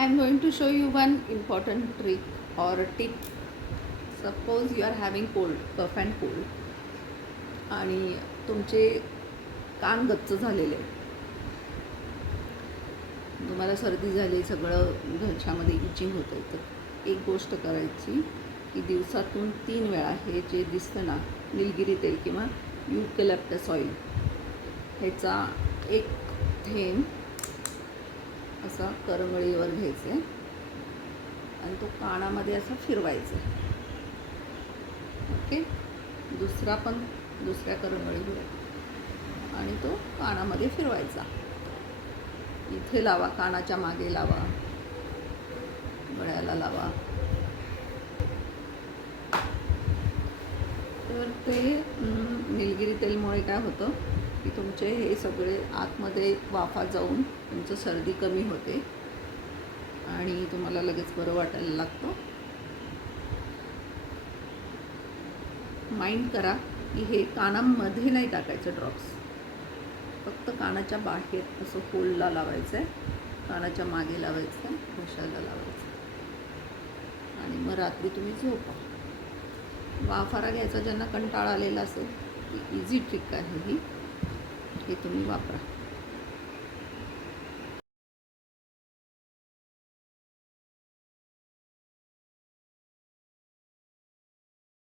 I am going to show you one important trick or a tip. Suppose you are having cold, cough and cold, आणि तुमचे कान गच्च झालेले तुम्हाला सर्दी झाली सगळं घशामध्ये इचिंग होतं आहे तर एक गोष्ट करायची की दिवसातून तीन वेळा हे जे दिसतं ना निलगिरी तेल किंवा युकॅलिप्टस ऑइल ह्याचा एक थेंब असं करंगळीवर घ्यायचे. आहे आणि तो कानामध्ये असं फिरवायचं. ओके? दुसरा पण दुसऱ्या करंगळीवर आणि तो कानामध्ये फिरवायचा. इथे लावा कानाच्या मागे लावा. गळ्याला लावा. तर ते निलगिरी तेलमुळे काय होतं? की तुमचे हे सगळे आतमध्ये वाफा जाऊन तुमचं सर्दी कमी होते. आणि तुम्हाला लगेच बरं वाटायला लागतं. माइंड करा की हे कानामध्ये नाही टाकायचं ड्रॉप्स फक्त कानाच्या बाहेर असं होलला लावायचं आहे कानाच्या मागे लावायचं आहे घशाला लावायचं आणि मग रात्री तुम्ही झोपा. वाफारा घ्यायचा ज्यांना कंटाळा आलेला असेल इझी ट्रिक आहे ही. हे तुम्ही वापरा.